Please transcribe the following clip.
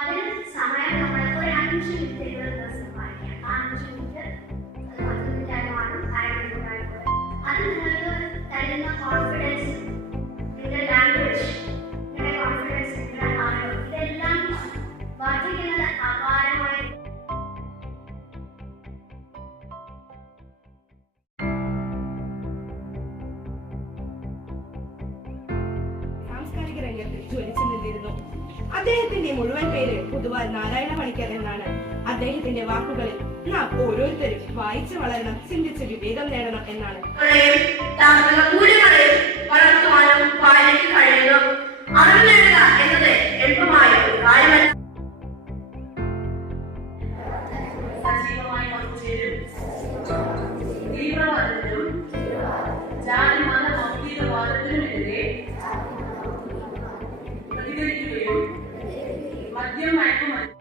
അതിന് സമയം നമ്മൾ ഒരു 5 മിനിറ്റ് ദിവസം വായിക്കാം. ആ 5 മിനിറ്റ് 10 മിനിറ്റ് ആയി മാറും, അരമണിക്കൂറായി മാറും. അത് നിങ്ങൾക്ക് തരുന്ന കോൺഫിഡൻസ്, നിങ്ങളുടെ ലാംഗ്വേജ്, നിങ്ങളുടെ കോൺഫിഡൻസ്, നിങ്ങളുടെ അറിവ്, ഇതെല്ലാം വർദ്ധിക്കുന്നത് അപാരമായി. സാംസ്കാരിക രംഗത്ത് ജ്വലിച്ചു നിന്നിരുന്നു. അദ്ദേഹത്തിന്റെ മുഴുവൻ പേര് പൊതുവാൾ നാരായണ പണിക്കർ എന്നാണ്. അദ്ദേഹത്തിന്റെ വാക്കുകളിൽ നാം ഓരോരുത്തരും വായിച്ചു വളരണം, ചിന്തിച്ച് വിവേകം നേടണം എന്നാണ്. സജീവമായി പങ്കുചേരും, തീവ്രവാദത്തിനും ജാതിമത മൗലികവാദത്തിനുമെതിരെ പ്രതികരിക്കുകയും മദ്യം മയക്കുമരുന്ന്